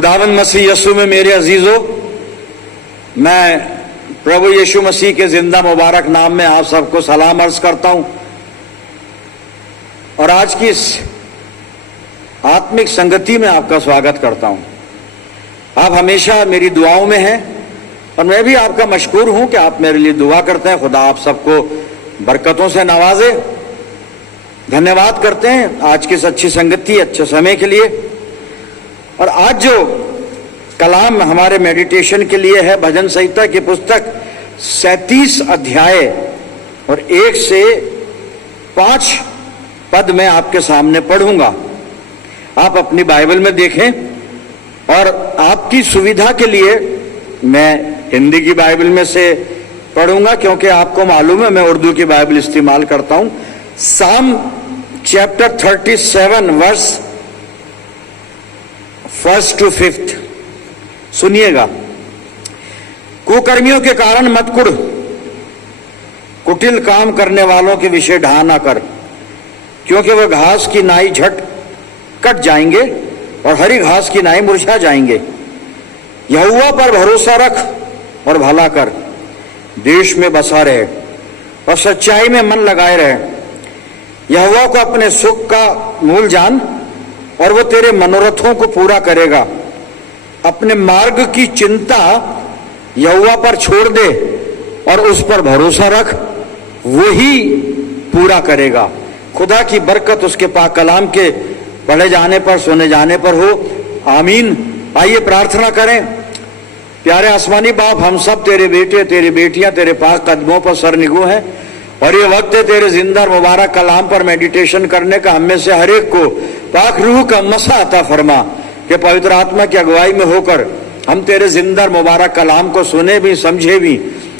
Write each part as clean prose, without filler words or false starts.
खुदावंद मसीह यीशु में मेरे अजीजों, मैं प्रभु यीशु मसीह के जिंदा मुबारक नाम में आप सबको सलाम अर्ज करता हूं और आज की इस आत्मिक संगति में आपका स्वागत करता हूं। आप हमेशा मेरी दुआओं में हैं और मैं भी आपका मशकूर हूं कि आप मेरे लिए दुआ करते हैं। खुदा आप सबको बरकतों से नवाजे। धन्यवाद करते हैं आज की इस अच्छी संगति, अच्छे समय के लिए। और आज जो कलाम हमारे मेडिटेशन के लिए है, भजन संहिता की पुस्तक 37 अध्याय और 1 से 5 पद में आपके सामने पढ़ूंगा। आप अपनी बाइबल में देखें और आपकी सुविधा के लिए मैं हिंदी की बाइबल में से पढ़ूंगा, क्योंकि आपको मालूम है मैं उर्दू की बाइबल इस्तेमाल करता हूं। साम चैप्टर 37 वर्स 1 to 5 सुनिएगा। कुकर्मियों के कारण मत कुढ़, कुटिल काम करने वालों के विषय ढा ना कर, क्योंकि वह घास की नाई झट कट जाएंगे और हरी घास की नाई मुरझा जाएंगे। यहोवा पर भरोसा रख और भला कर, देश में बसा रहे और सच्चाई में मन लगाए रहे। यहोवा को अपने सुख का मूल जान और वो तेरे मनोरथों को पूरा करेगा। अपने मार्ग की चिंता यहोवा पर छोड़ दे और उस पर भरोसा रख, वो ही पूरा करेगा। खुदा की बरकत उसके पाक कलाम के पढ़े जाने पर, सुने जाने पर हो। आमीन। आइए प्रार्थना करें। प्यारे आसमानी बाप, हम सब तेरे बेटे, तेरी बेटियां तेरे पाक कदमों पर सर निगू हैं और ये वक्त है तेरे जिंदा मुबारक कलाम पर मेडिटेशन करने का। हम में से हर एक को पाक रूह का मसा अता फरमा कि पवित्र आत्मा की अगुवाई में होकर हम तेरे जिंदा मुबारक कलाम को सुने भी, समझे भी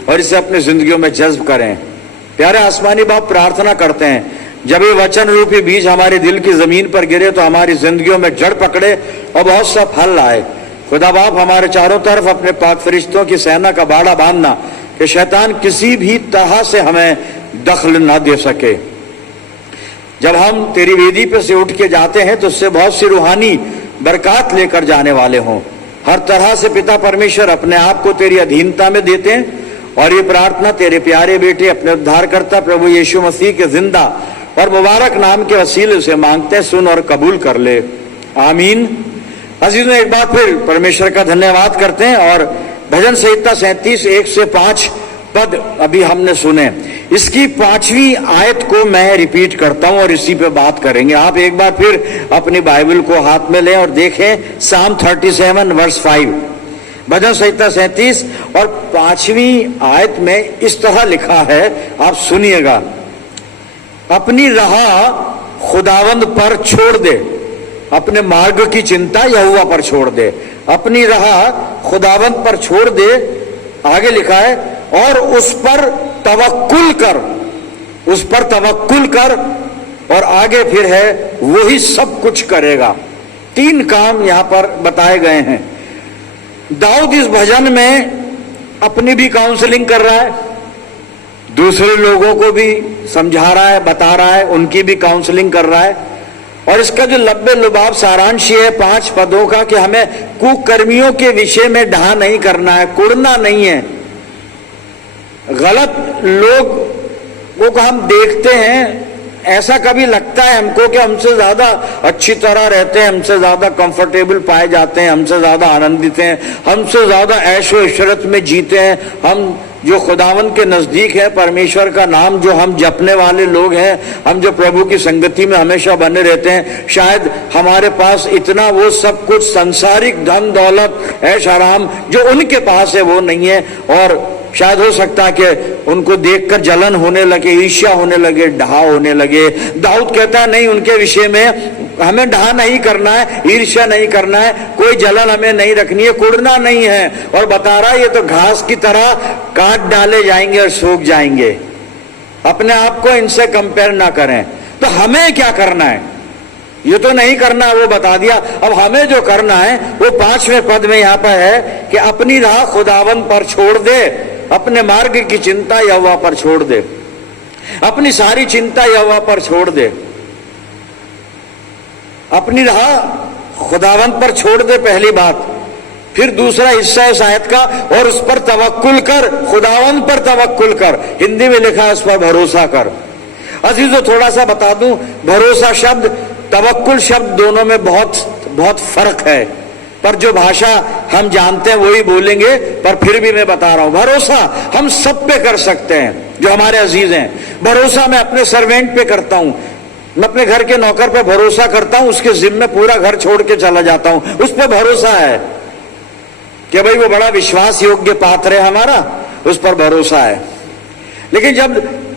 और इसे अपनी जिंदगियों में जज्ब करें। प्यारे आसमानी बाप, प्रार्थना करते हैं जब ये वचन रूपी बीज हमारे दिल की जमीन पर गिरे तो हमारी जिंदगियों में जड़ पकड़े और बहुत सा फल लाए। खुदा बाप, हमारे चारों तरफ अपने पाक फरिश्तों की सेना का बाड़ा बांधना कि शैतान किसी भी तरह से हमें दखल न दे सके। जब हम तेरी वेदी पे से उठ के जाते हैं तो उससे बहुत सी रूहानी बरकत लेकर जाने वाले हों। हर तरह से पिता परमेश्वर अपने आप को तेरी अधीनता में देते हैं और ये प्रार्थना तेरे प्यारे बेटे अपने उद्धारकर्ता प्रभु यीशु मसीह के जिंदा और मुबारक नाम के वसीले से मांगते हैं। सुन और कबूल कर ले। आमीन। अजीजों, एक बार फिर परमेश्वर का धन्यवाद करते हैं और भजन संहिता 37 1 से 5 पद अभी हमने सुने। इसकी 5वीं आयत को मैं रिपीट करता हूं और इसी पे बात करेंगे। आप एक बार फिर अपनी बाइबल को हाथ में लें और देखें साम 37 वर्स 5, भजन संहिता 37 और 5वीं आयत में इस तरह लिखा है, आप सुनिएगा। अपनी राह खुदावंद पर छोड़ दे, अपने मार्ग की चिंता यहोवा पर छोड़ दे। अपनी राह खुदावंद पर छोड़ दे, आगे लिखा है, और उस पर तवक्कुल कर, उस पर तवक्कुल कर। और आगे फिर है, वो ही सब कुछ करेगा। 3 काम यहां पर बताए गए हैं। दाऊद इस भजन में अपनी भी काउंसलिंग कर रहा है, दूसरे लोगों को भी समझा रहा है, बता रहा है, उनकी भी काउंसलिंग कर रहा है। और इसका जो लब्बे लुबाब सारांश ये है 5 पदों का कि हमें कुकर्मियों के विषय में ढा नहीं करना है, कुड़ना नहीं है। गलत लोगों को हम देखते हैं, ऐसा कभी लगता है हमको कि हमसे ज्यादा अच्छी तरह रहते हैं, हमसे ज्यादा कंफर्टेबल पाए जाते हैं, हमसे ज्यादा आनंदित हैं, हमसे ज्यादा ऐशो इशरत में जीते हैं। हम जो खुदावन के नजदीक है, परमेश्वर का नाम जो हम जपने वाले लोग हैं, हम जो प्रभु की संगति में हमेशा बने रहते हैं, शायद हमारे पास इतना वो सब कुछ संसारिक धन दौलत ऐश आराम जो उनके पास है वो नहीं है। और शायद हो सकता है कि उनको देखकर जलन होने लगे, ईर्ष्या होने लगे, ढा होने लगे। दाऊद कहता है नहीं, उनके विषय में हमें ढा नहीं करना है, ईर्ष्या नहीं करना है, कोई जलन हमें नहीं रखनी है, कुड़ना नहीं है। और बता रहा है ये तो घास की तरह काट डाले जाएंगे और सूख जाएंगे। अपने आप को इनसे कंपेयर ना करें। तो हमें क्या करना है? ये तो नहीं करना, वो बता दिया। अब हमें जो करना है वो 5वें पद में यहां पर है कि अपनी राह खुदावन पर छोड़ दे, अपने मार्ग की चिंता यहोवा पर छोड़ दे, अपनी सारी चिंता यहोवा पर छोड़ दे। अपनी राह खुदावंत पर छोड़ दे, पहली बात। फिर दूसरा हिस्सा है इस आयत का, और उस पर तवक्कुल कर, खुदावंद पर तवक्कुल कर। हिंदी में लिखा है उस पर भरोसा कर। अजीजों थोड़ा सा बता दूं, भरोसा शब्द तवक्कुल शब्द दोनों में बहुत बहुत फर्क है, पर जो भाषा हम जानते हैं वही बोलेंगे। पर फिर भी मैं बता रहा हूं, भरोसा हम सब पे कर सकते हैं जो हमारे अजीज हैं। भरोसा मैं अपने सर्वेंट पे करता हूं, मैं अपने घर के नौकर पे भरोसा करता हूं, उसके जिम्मे पूरा घर छोड़ के चला जाता हूं, उस पर भरोसा है कि भाई वो बड़ा विश्वास योग्य पात्र है हमारा, उस पर भरोसा है। लेकिन जब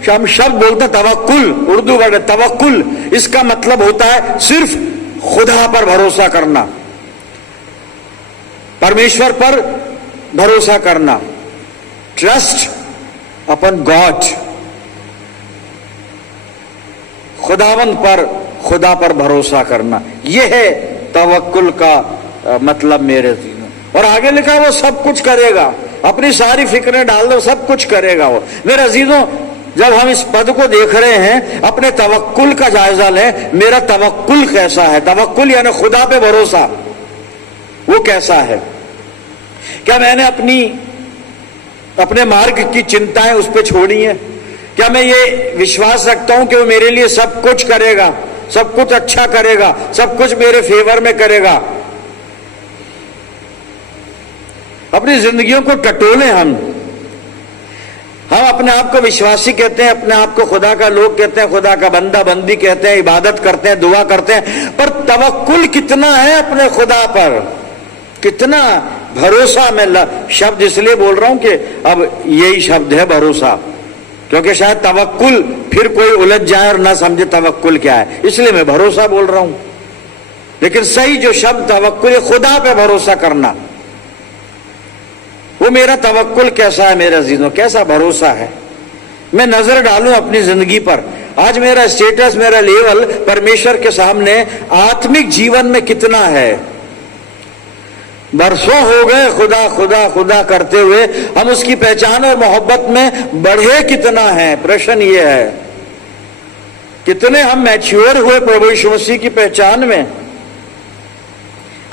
हम शब्द बोलते हैं तवक्कुल, उर्दू वर्ड तवक्कुल, इसका मतलब होता है सिर्फ खुदा पर भरोसा करना, परमेश्वर पर भरोसा करना, ट्रस्ट अपन गॉड, खुदावंद पर, खुदा पर भरोसा करना, यह है तवक्कुल का मतलब मेरे जीवन। और आगे लिखा वो सब कुछ करेगा, अपनी सारी फिक्रें डाल दो, सब कुछ करेगा वो। मेरे अजीजों जब हम इस पद को देख रहे हैं, अपने तवक्कुल का जायजा लें, मेरा तवक्कुल कैसा है। तवक्कुल यानी खुदा पे भरोसा, वो कैसा है। क्या मैंने अपने मार्ग की चिंताएं उस पर छोड़ी हैं? क्या मैं ये विश्वास रखता हूं कि वो मेरे लिए सब कुछ करेगा, सब कुछ अच्छा करेगा, सब कुछ मेरे फेवर में करेगा? अपनी जिंदगियों को टटोलें हम अपने आप को विश्वासी कहते हैं, अपने आप को खुदा का लोग कहते हैं, खुदा का बंदा बंदी कहते हैं, इबादत करते हैं, दुआ करते हैं, पर तवक्कुल कितना है अपने खुदा पर, कितना भरोसा। मैं शब्द इसलिए बोल रहा हूं कि अब यही शब्द है भरोसा, क्योंकि शायद तवक्कुल फिर कोई उलझ जाए और ना समझे तवक्कुल क्या है, इसलिए मैं भरोसा बोल रहा हूं। लेकिन सही जो शब्द तवक्कुल है, खुदा पे भरोसा करना, वो मेरा तवक्कुल कैसा है मेरे अजीजों, कैसा भरोसा है। मैं नजर डालूं अपनी जिंदगी पर, आज मेरा स्टेटस, मेरा लेवल परमेश्वर के सामने आत्मिक जीवन में कितना है। बरसों हो गए खुदा खुदा खुदा करते हुए, हम उसकी पहचान और मोहब्बत में बढ़े कितना है। प्रश्न ये है, कितने हम मैच्योर हुए प्रभु यीशु मसीह की पहचान में,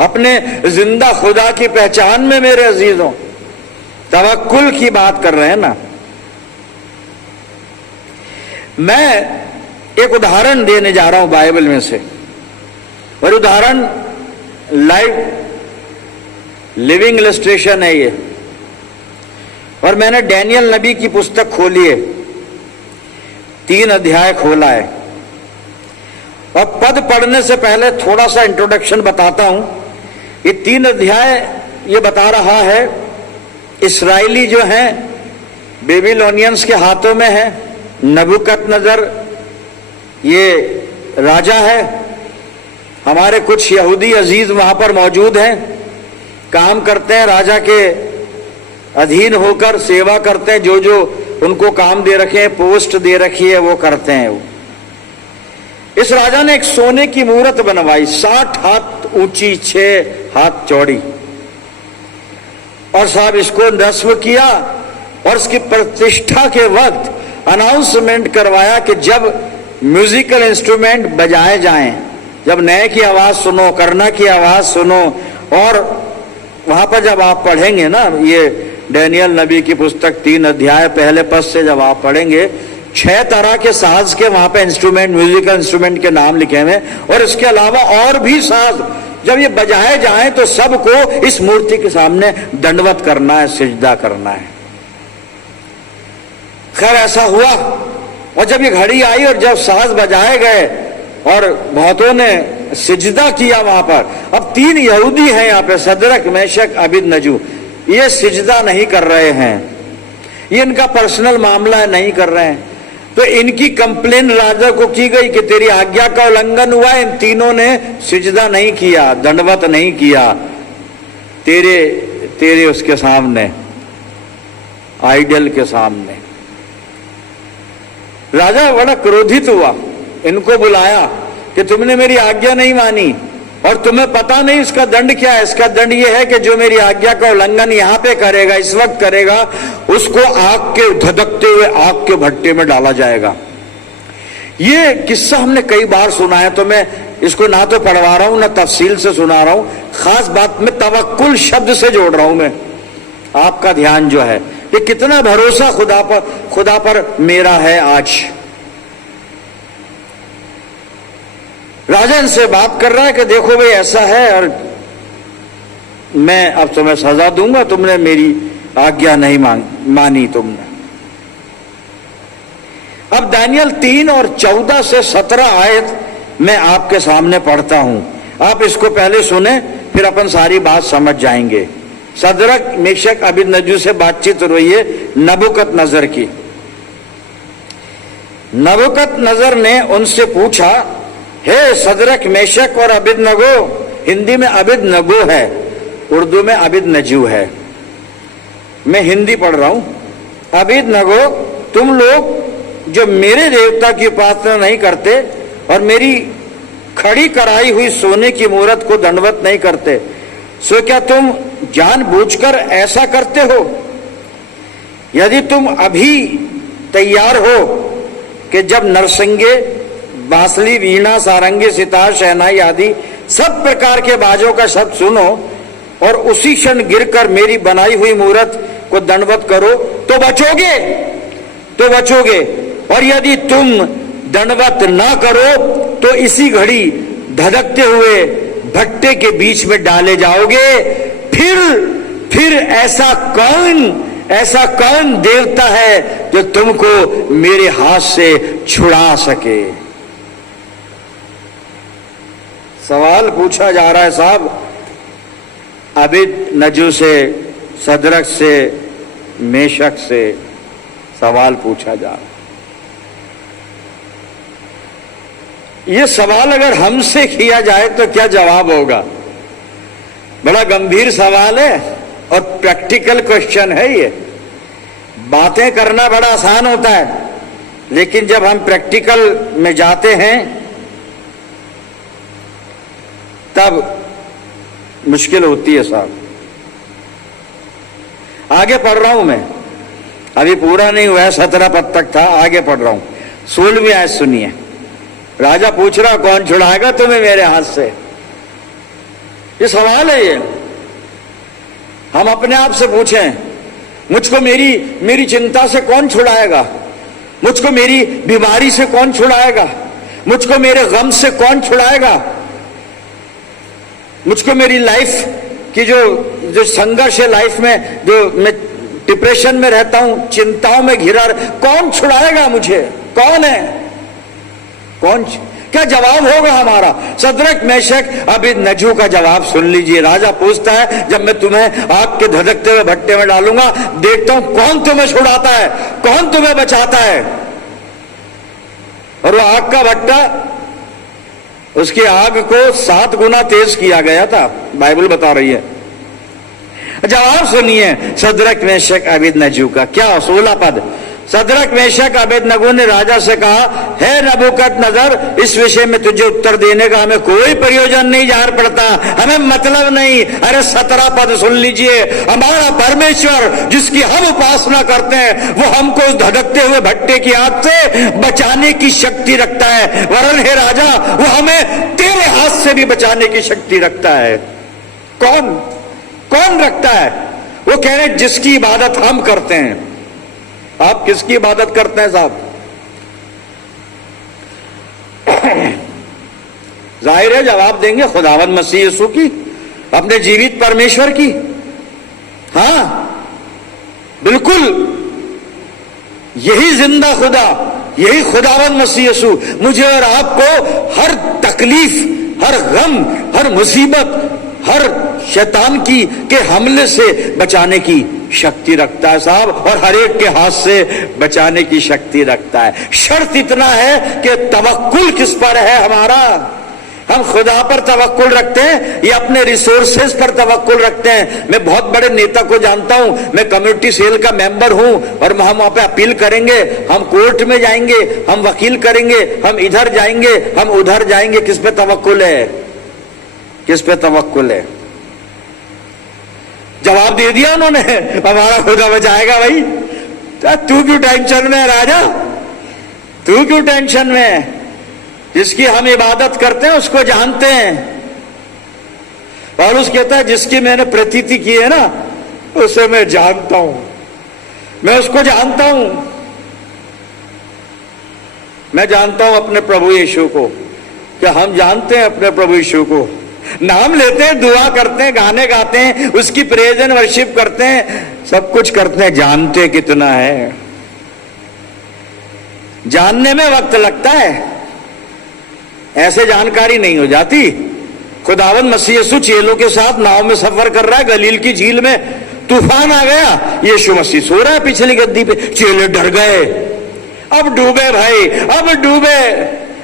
अपने जिंदा खुदा की पहचान में। मेरे अजीजों तवक्कुल की बात कर रहे हैं ना। मैं एक उदाहरण देने जा रहा हूं बाइबल में से, और उदाहरण लाइव लिविंग इलस्ट्रेशन है ये। और मैंने डैनियल नबी की पुस्तक खोली है, 3 अध्याय खोला है, और पद पढ़ने से पहले थोड़ा सा इंट्रोडक्शन बताता हूं। ये 3 अध्याय ये बता रहा है इस्राएली जो हैं बेबीलोनियंस के हाथों में है। नबूकदनेस्सर ये राजा है, हमारे कुछ यहूदी अजीज वहां पर मौजूद हैं, काम करते हैं राजा के अधीन होकर, सेवा करते हैं, जो जो उनको काम दे रखे हैं, पोस्ट दे रखी है, वो करते हैं। वो इस राजा ने एक सोने की मूर्त बनवाई, 60 हाथ ऊंची, 6 हाथ चौड़ी, और साहब इसको नस्व किया, और इसकी प्रतिष्ठा के वक्त अनाउंसमेंट करवाया कि जब म्यूजिकल इंस्ट्रूमेंट बजाए जाएं, जब नए की आवाज सुनो, करना की आवाज सुनो। और वहां पर जब आप पढ़ेंगे ना ये डैनियल नबी की पुस्तक 3 अध्याय पहले पद से जब आप पढ़ेंगे, 6 तरह के साज के वहां पे इंस्ट्रूमेंट, म्यूजिकल इंस्ट्रूमेंट के नाम लिखे हुए, और इसके अलावा और भी साज जब ये बजाए जाएं तो सबको इस मूर्ति के सामने दंडवत करना है, सिजदा करना है। खैर ऐसा हुआ, और जब ये घड़ी आई और जब साज बजाए गए और बहुतों ने सिजदा किया वहां पर। अब 3 यहूदी हैं यहाँ पे, सदरक, मेशक, अबेदनगो, ये सिजदा नहीं कर रहे हैं, ये इनका पर्सनल मामला है, नहीं कर रहे हैं। तो इनकी कंप्लेन राजा को की गई कि तेरी आज्ञा का उल्लंघन हुआ, इन तीनों ने सिजदा नहीं किया, दंडवत नहीं किया तेरे उसके सामने, आइडल के सामने। राजा बड़ा क्रोधित हुआ, इनको बुलाया कि तुमने मेरी आज्ञा नहीं मानी, और तुम्हें पता नहीं इसका दंड क्या है। इसका दंड यह है कि जो मेरी आज्ञा का उल्लंघन यहां पे करेगा, इस वक्त करेगा, उसको आग के धधकते हुए आग के भट्टे में डाला जाएगा। ये किस्सा हमने कई बार सुना है, तो मैं इसको ना तो पढ़वा रहा हूं ना तफसील से सुना रहा हूं, खास बात में तवक्कुल शब्द से जोड़ रहा हूं मैं आपका ध्यान जो है कि कितना भरोसा खुदा पर मेरा है। आज राजा इनसे बात कर रहा है कि देखो भाई ऐसा है और मैं अब तुम्हें सजा दूंगा, तुमने मेरी आज्ञा नहीं मानी तुमने। अब दानियल 3 और 14 से 17 आयत मैं आपके सामने पढ़ता हूं, आप इसको पहले सुने फिर अपन सारी बात समझ जाएंगे। सदरक मेशक अबेदनगो से बातचीत हो रही है नबूकदनेस्सर की। नबूकदनेस्सर ने उनसे पूछा, हे सदरक मेशक और अबेदनगो, हिंदी में अबेदनगो है, उर्दू में अबेदनजू है, मैं हिंदी पढ़ रहा हूं। अबेदनगो, तुम लोग जो मेरे देवता की उपासना नहीं करते और मेरी खड़ी कराई हुई सोने की मूरत को दंडवत नहीं करते, सो क्या तुम जानबूझकर ऐसा करते हो? यदि तुम अभी तैयार हो कि जब नरसिंगे, बांसुरी, वीणा, सारंगी, सितार, शहनाई आदि सब प्रकार के बाजों का शब्द सुनो और उसी क्षण गिरकर मेरी बनाई हुई मूरत को दंडवत करो तो बचोगे, तो बचोगे। और यदि तुम दंडवत ना करो तो इसी घड़ी धधकते हुए भट्टे के बीच में डाले जाओगे। फिर ऐसा कौन देवता है जो तुमको मेरे हाथ से छुड़ा सके? सवाल पूछा जा रहा है साहब, अबेदनगो से, सदरक से, मेशक से सवाल पूछा जा रहा है। ये सवाल अगर हमसे किया जाए तो क्या जवाब होगा? बड़ा गंभीर सवाल है और प्रैक्टिकल क्वेश्चन है। ये बातें करना बड़ा आसान होता है, लेकिन जब हम प्रैक्टिकल में जाते हैं तब मुश्किल होती है साहब। आगे पढ़ रहा हूं मैं, अभी पूरा नहीं हुआ है, 17 पद तक था, आगे पढ़ रहा हूं। 16वीं आयत सुनिए। राजा पूछ रहा, कौन छुड़ाएगा तुम्हें मेरे हाथ से? ये सवाल है। ये हम अपने आप से पूछें, मुझको मेरी चिंता से कौन छुड़ाएगा? मुझको मेरी बीमारी से कौन छुड़ाएगा? मुझको मेरे गम से कौन छुड़ाएगा? मुझको मेरी लाइफ की जो संघर्ष है लाइफ में, जो मैं डिप्रेशन में रहता हूं, चिंताओं में घिरा, कौन छुड़ाएगा मुझे? कौन है? कौन? क्या जवाब होगा हमारा? सदरक मेशक अबेदनगो का जवाब सुन लीजिए। राजा पूछता है, जब मैं तुम्हें आग के धधकते हुए भट्टे में डालूंगा, देखता हूं कौन तुम्हें छुड़ाता है, कौन तुम्हें बचाता है। और वो आग का भट्टा, उसकी आग को 7 गुना तेज किया गया था, बाइबल बता रही है। जवाब सुनिए सदरक मेशक अबेदनगो का। क्या? 16 पद। सदरक मेशक अबेदनगो ने राजा से कहा, हे नबूकदनेस्सर, इस विषय में तुझे उत्तर देने का हमें कोई प्रयोजन नहीं जान पड़ता, हमें मतलब नहीं। अरे 17 पद सुन लीजिए। हमारा परमेश्वर जिसकी हम उपासना करते हैं वो हमको उस धधकते हुए भट्टे की आग से बचाने की शक्ति रखता है, वरन हे राजा वो हमें तेरे हाथ से भी बचाने की शक्ति रखता है। कौन रखता है? वो कह रहे जिसकी इबादत हम करते हैं। आप किसकी इबादत करते हैं साहब? जाहिर है जवाब देंगे खुदावंद मसीह यीशु की, अपने जीवित परमेश्वर की। हां बिल्कुल, यही जिंदा खुदा, यही खुदावंद मसीह यीशु मुझे और आपको हर तकलीफ, हर गम, हर मुसीबत, हर शैतान के हमले से बचाने की शक्ति रखता है साहब, और हर एक के हाथ से बचाने की शक्ति रखता है। शर्त इतना है कि तवक्कुल किस पर है हमारा। हम खुदा पर तवक्कुल रखते हैं या अपने रिसोर्सेज पर तवक्कुल रखते हैं? मैं बहुत बड़े नेता को जानता हूं, मैं कम्युनिटी सेल का मेंबर हूं, और हम वहां पे अपील करेंगे, हम कोर्ट में जाएंगे, हम वकील करेंगे, हम इधर जाएंगे, हम उधर जाएंगे। किस पे तवक्कुल है? किस पे तवक्कुल है? जवाब दे दिया उन्होंने, हमारा खुदा बचाएगा। भाई तू क्यों टेंशन में है राजा? तू क्यों टेंशन में है? जिसकी हम इबादत करते हैं उसको जानते हैं। पौलुस कहता है जिसकी मैंने प्रतीति की है ना उसे मैं जानता हूं, मैं उसको जानता हूं। मैं जानता हूं अपने प्रभु यीशु को, क्या हम जानते हैं अपने प्रभु यीशु को? नाम लेते हैं, दुआ करते हैं, गाने गाते हैं, उसकी प्रेज एंड वर्शिप करते हैं, सब कुछ करते हैं, जानते कितना है? जानने में वक्त लगता है, ऐसे जानकारी नहीं हो जाती। खुदावंद मसीह यीशु चेलों के साथ नाव में सफर कर रहा है, गलील की झील में तूफान आ गया, यीशु मसीह सो रहा है पिछली गद्दी पे, चेले डर गए, अब डूबे भाई, अब डूबे।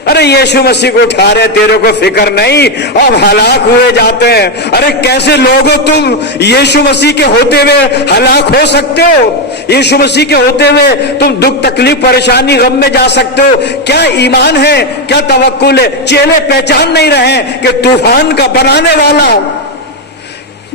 अरे यीशु मसीह को उठा रहे, तेरे को फिक्र नहीं, अब हलाक हुए जाते हैं। अरे कैसे लोग हो तुम? यीशु मसीह के होते हुए हलाक हो सकते हो? यीशु मसीह के होते हुए तुम दुख तकलीफ परेशानी गम में जा सकते हो? क्या ईमान है, क्या तवक्कुल है? चेले पहचान नहीं रहे कि तूफान का बनाने वाला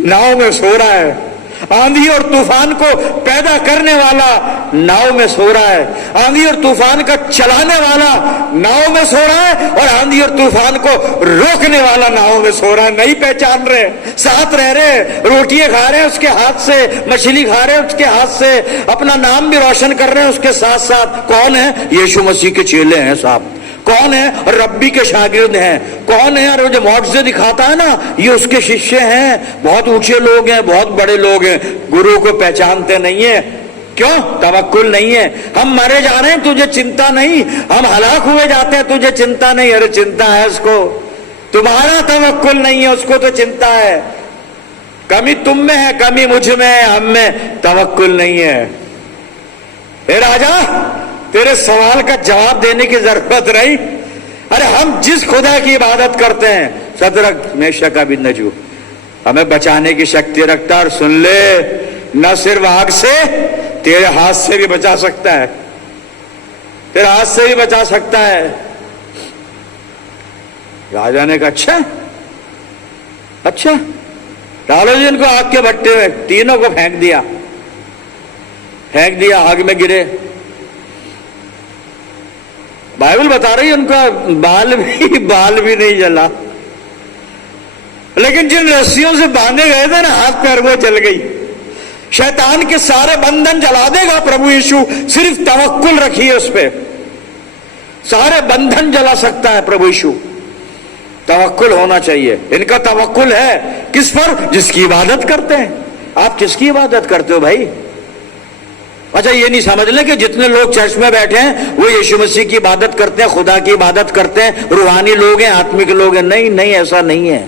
नाव में सो रहा है, आंधी और तूफान को पैदा करने वाला नाव में सो रहा है, आंधी और तूफान का चलाने वाला नाव में सो रहा है, और आंधी और तूफान को रोकने वाला नाव में सो रहा है। नहीं पहचान रहे, साथ रह रहे, रोटियां खा रहे हैं उसके हाथ से, मछली खा रहे हैं उसके हाथ से, अपना नाम भी रोशन कर रहे हैं उसके साथ साथ। कौन है? यीशु मसीह के चेले हैं साहब। कौन है? रब्बी के शागिर्द हैं। कौन है? और जो मौजज़े दिखाता है ना, ये उसके शिष्य हैं। बहुत ऊंचे लोग हैं, बहुत बड़े लोग हैं, गुरु को पहचानते नहीं है। क्यों? तवक्कुल नहीं है। हम मरे जा रहे हैं, तुझे चिंता नहीं, हम हलाक हुए जाते हैं, तुझे चिंता नहीं। अरे चिंता है उसको, तुम्हारा तवक्कुल नहीं है, उसको तो चिंता है। कमी तुम में है, कमी मुझ में है, हम में तवक्कुल नहीं है। हे राजा, तेरे सवाल का जवाब देने की जरूरत रही। अरे हम जिस खुदा की इबादत करते हैं, सदरक मेशक अबेदनगो, हमें बचाने की शक्ति रखता है। और सुन ले, न सिर्फ आग से, तेरे हाथ से भी बचा सकता है, तेरे हाथ से भी बचा सकता है। राजा ने कहा अच्छा, अच्छा, डालो जी इनको आग के भट्टे में। तीनों को फेंक दिया, फेंक दिया, आग में गिरे। बाइबल बता रही है उनका बाल भी नहीं जला, लेकिन जिन रस्सियों से बांधे गए थे ना, हाथ पैर वो जल गई। शैतान के सारे बंधन जला देगा प्रभु यीशु, सिर्फ तवक्कुल रखिए उस पे, सारे बंधन जला सकता है प्रभु यीशु। तवक्कुल होना चाहिए। इनका तवक्कुल है किस पर? जिसकी इबादत करते हैं। आप किसकी इबादत करते हो भाई? अच्छा, ये नहीं समझ लें कि जितने लोग चर्च में बैठे हैं वो यीशु मसीह की इबादत करते हैं, खुदा की इबादत करते हैं, रूहानी लोग हैं, आत्मिक लोग हैं। नहीं नहीं, ऐसा नहीं है।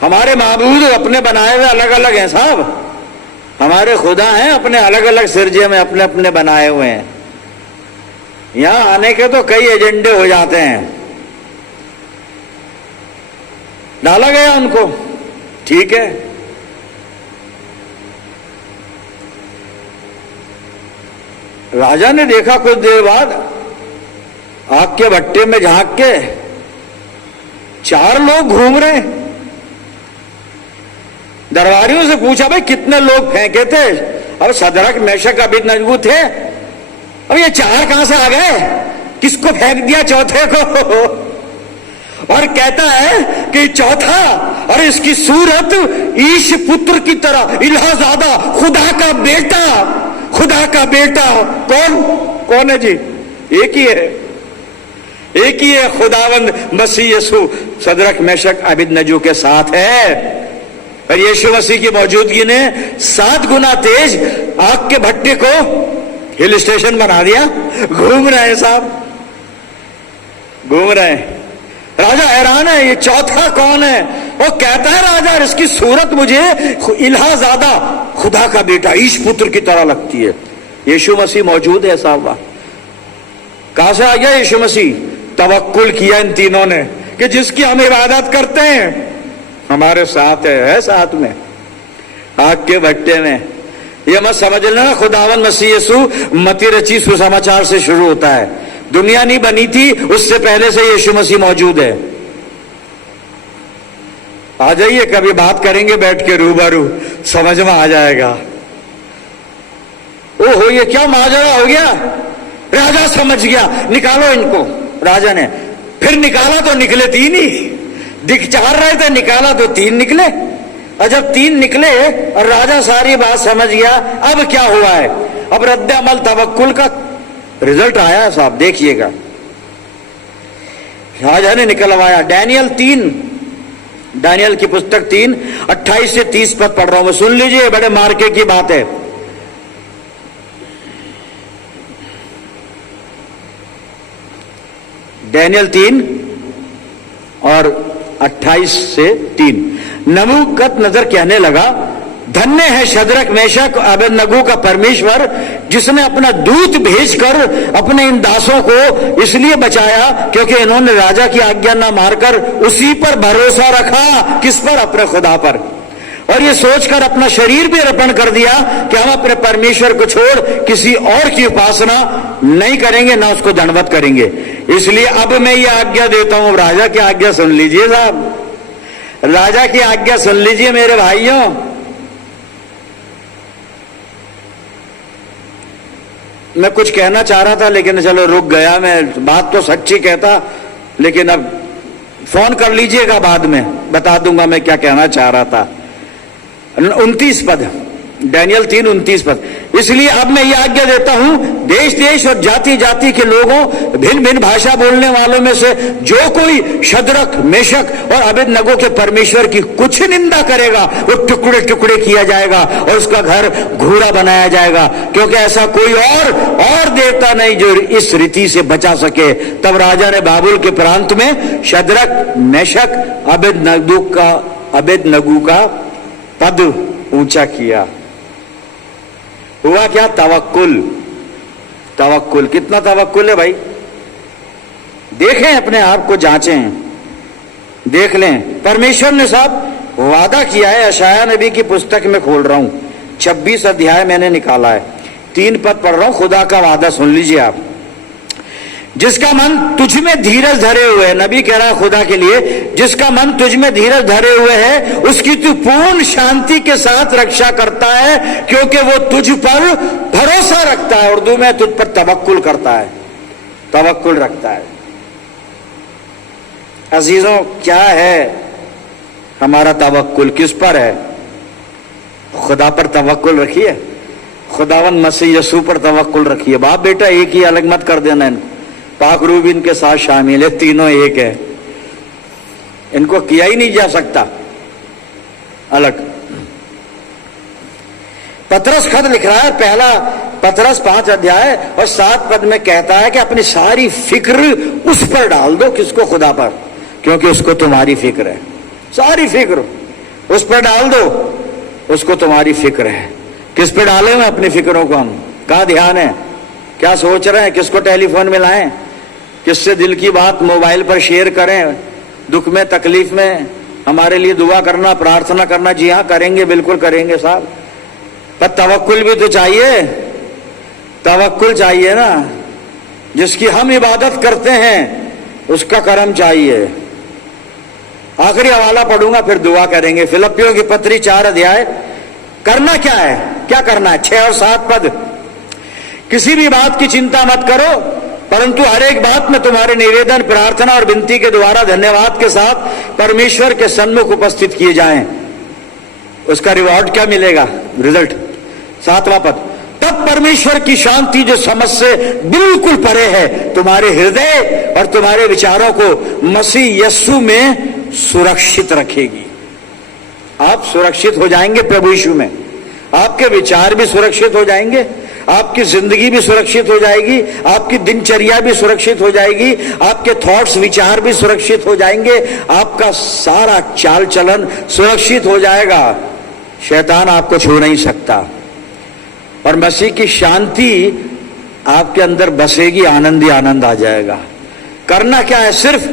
हमारे माबूद अपने बनाए हुए अलग अलग हैं साहब। हमारे खुदा हैं अपने अलग अलग सिरजे में, अपने अपने बनाए हुए हैं। यहां आने के तो कई एजेंडे हो जाते हैं, डाला गया उनको, ठीक है। राजा ने देखा कुछ देर बाद आग के भट्टे में झांक के 4 लोग घूम रहे। दरबारियों से पूछा भाई कितने लोग फेंके थे? अब सदरक मेशक अबेदनगो थे। अब ये 4 कहां से आ गए? किसको फेंक दिया चौथे को? और कहता है कि चौथा, और इसकी सूरत ईश पुत्र की तरह, इलाहाज़ादा, खुदा का बेटा, खुदा का बेटा। कौन है जी? एक ही है, एक ही है, खुदावंद मसीह यीशु सदरक मेशक अबेदनगो के साथ है। और यीशु मसीह की मौजूदगी ने 7 गुना तेज आग के भट्टे को हिल स्टेशन बना दिया। घूम रहे हैं साहब, घूम रहे हैं। राजा हैरान है, ये चौथा कौन है? वो कहता है राजा, इसकी सूरत मुझे इलाहाज़ादा, खुदा का बेटा, ईश पुत्र की तरह लगती है। यीशु मसीह मौजूद है साहब। कहां से आ गया यीशु मसीह? तवक्कुल किया इन तीनों ने कि जिसकी हम इबादत करते हैं हमारे साथ है साथ में, आग के भट्टे में। ये मत समझ लेना खुदावंद मसीह यीशु मती रची सुसमाचार से शुरू होता है। दुनिया नहीं बनी थी, उससे पहले से यीशु मसीह मौजूद है। आ जाइए, कभी बात करेंगे बैठ के रूबरू, समझ में आ जाएगा। ओहो, ये क्या माजरा हो गया? राजा समझ गया, निकालो इनको। राजा ने। फिर निकाला तो निकले 3 ही, दिख 4 रहे थे, निकाला तो 3 निकले। और जब 3 निकले और राजा सारी बात समझ गया, अब क्या हुआ है, अब रद्द अमल तवक्कुल का रिजल्ट आया साहब, देखिएगा। राजा ने निकलवाया डैनियल 3, डैनियल की पुस्तक 3 28 से 30 पद पढ़ रहा हूं मैं, सुन लीजिए, बड़े मार्के की बात है। डैनियल 3 और 28 से 3। नबूकदनेस्सर कहने लगा, धन्य है शद्रक मेशक अबेदनगो का परमेश्वर, जिसने अपना दूत भेजकर अपने इन दासों को इसलिए बचाया क्योंकि इन्होंने राजा की आज्ञा न मारकर उसी पर भरोसा रखा। किस पर? अपने खुदा पर। और ये सोचकर अपना शरीर भी अर्पण कर दिया कि हम अपने परमेश्वर को छोड़ किसी और की उपासना नहीं करेंगे, ना उसको दंडवत करेंगे। इसलिए अब मैं ये आज्ञा देता हूं, राजा की आज्ञा सुन लीजिए साहब, राजा की आज्ञा सुन लीजिए मेरे भाइयों। मैं कुछ कहना चाह रहा था लेकिन चलो रुक गया, मैं बात तो सच्ची कहता, लेकिन अब फोन कर लीजिएगा, बाद में बता दूंगा मैं क्या कहना चाह रहा था। 29 पद, डैनियल 3 29 पद। इसलिए अब मैं ये आज्ञा देता हूं, देश देश और जाति जाति के लोगों, भिन्न भिन्न भाषा बोलने वालों में से जो कोई शद्रक मेशक और अबेदनगो के परमेश्वर की कुछ निंदा करेगा, वो टुकड़े टुकड़े किया जाएगा और उसका घर घूरा बनाया जाएगा, क्योंकि ऐसा कोई और देवता नहीं जो इस रीति से बचा सके। तब राजा ने बाबुल के प्रांत में शद्रक मेशक अबेदनगो का पद ऊंचा किया। हुआ क्या? तवक्कुल। तवक्कुल, कितना तवक्कुल है भाई, देखें अपने आप को, जांचें, देख लें। परमेश्वर ने साहब वादा किया है, यशायाह नबी की पुस्तक में खोल रहा हूं, 26 अध्याय मैंने निकाला है, 3 पद पढ़ रहा हूं। खुदा का वादा सुन लीजिए आप। जिसका मन तुझ में धीरज धरे हुए है, नबी कह रहा है खुदा के लिए, जिसका मन तुझ में धीरज धरे हुए है उसकी तू पूर्ण शांति के साथ रक्षा करता है, क्योंकि वो तुझ पर भरोसा रखता है। उर्दू में तुझ पर तवक्कुल करता है, तवक्कुल रखता है। अजीजों, क्या है हमारा तवक्कुल, किस पर है? खुदा पर तवक्कुल रखिए, खुदावन मसीह यसू पर तवक्कुल रखिए। बाप बेटा एक ही, अलग मत कर देना इनको। पाक रूब इनके साथ शामिल है, तीनों एक है, इनको किया ही नहीं जा सकता अलग। पतरस खत लिख रहा है, पहला पतरस 5 अध्याय और 7 पद में कहता है कि अपनी सारी फिक्र उस पर डाल दो। किसको? खुदा पर, क्योंकि उसको तुम्हारी फिक्र है। सारी फिक्र उस पर डाल दो, उसको तुम्हारी फिक्र है। किस पे डाले हुए अपनी फिक्रों को हम? कहाँ ध्यान है? क्या सोच रहे हैं? किसको टेलीफोन में लाएं? किससे दिल की बात मोबाइल पर शेयर करें? दुख में तकलीफ में हमारे लिए दुआ करना, प्रार्थना करना, जी हाँ करेंगे, बिल्कुल करेंगे साहब, पर तवक्कुल भी तो चाहिए, तवक्कुल चाहिए ना। जिसकी हम इबादत करते हैं उसका करम चाहिए। आखिरी हवाला पढ़ूंगा फिर दुआ करेंगे। फिलिप्पियों की पत्री 4 अध्याय। करना क्या है? क्या करना है? 6 और 7 पद। किसी भी बात की चिंता मत करो, परंतु हर एक बात में तुम्हारे निवेदन, प्रार्थना और विनती के द्वारा धन्यवाद के साथ परमेश्वर के सन्मुख उपस्थित किए जाएं। उसका रिवॉर्ड क्या मिलेगा? रिजल्ट। 7वां पद। तब परमेश्वर की शांति जो समझ से बिल्कुल परे है, तुम्हारे हृदय और तुम्हारे विचारों को मसीह यीशु में सुरक्षित रखेगी। आप सुरक्षित हो जाएंगे प्रभु यीशु में, आपके विचार भी सुरक्षित हो जाएंगे, आपकी जिंदगी भी सुरक्षित हो जाएगी, आपकी दिनचर्या भी सुरक्षित हो जाएगी, आपके थॉट्स, विचार भी सुरक्षित हो जाएंगे, आपका सारा चाल चलन सुरक्षित हो जाएगा। शैतान आपको छू नहीं सकता और मसीह की शांति आपके अंदर बसेगी, आनंद ही आनंद आ जाएगा। करना क्या है? सिर्फ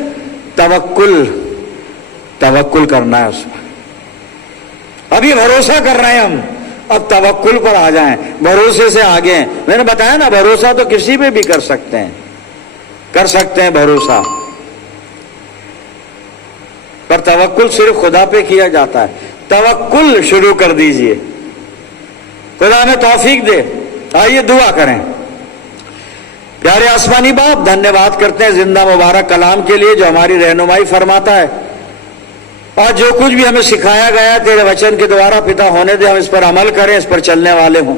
तवक्कुल, तवक्कुल करना है उस पर। अभी भरोसा कर रहे हैं हम, अब तवक्कुल पर आ जाएं, भरोसे से आगे हैं। मैंने बताया ना, भरोसा तो किसी पे भी कर सकते हैं भरोसा, पर तवक्कुल सिर्फ खुदा पे किया जाता है। तवक्कुल शुरू कर दीजिए, खुदा हमें तौफीक दे। आइए दुआ करें। प्यारे आसमानी बाप, धन्यवाद करते हैं जिंदा मुबारक कलाम के लिए जो हमारी रहनुमाई फरमाता है, और जो कुछ भी हमें सिखाया गया तेरे वचन के द्वारा पिता होने दे हम इस पर अमल करें, इस पर चलने वाले हों।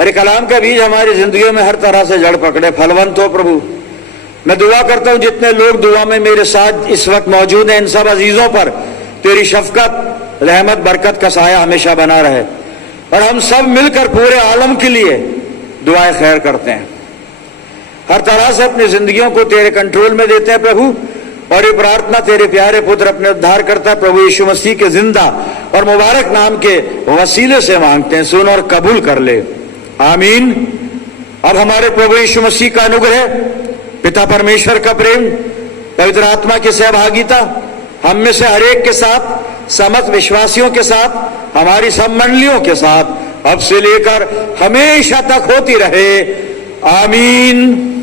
अरे कलाम का बीज हमारी जिंदगियों में हर तरह से जड़ पकड़े, फलवंत हो प्रभु। मैं दुआ करता हूं जितने लोग दुआ में मेरे साथ इस वक्त मौजूद हैं, इन सब अजीजों पर तेरी शफकत, रहमत, बरकत का साया हमेशा बना रहे, और हम सब मिलकर पूरे आलम के लिए दुआएं खैर करते हैं। हर तरह से अपनी जिंदगियों को तेरे कंट्रोल में देते हैं प्रभु, और ये प्रार्थना तेरे प्यारे पुत्र अपने उद्धार करता प्रभु यीशु मसीह के जिंदा और मुबारक नाम के वसीले से मांगते हैं, सुन और कबूल कर ले, आमीन। अब हमारे प्रभु यीशु मसीह का अनुग्रह, पिता परमेश्वर का प्रेम, पवित्र आत्मा की सहभागिता हम में से हरेक के साथ, समस्त विश्वासियों के साथ, हमारी सब मंडलियों के साथ अब से लेकर हमेशा तक होती रहे, आमीन।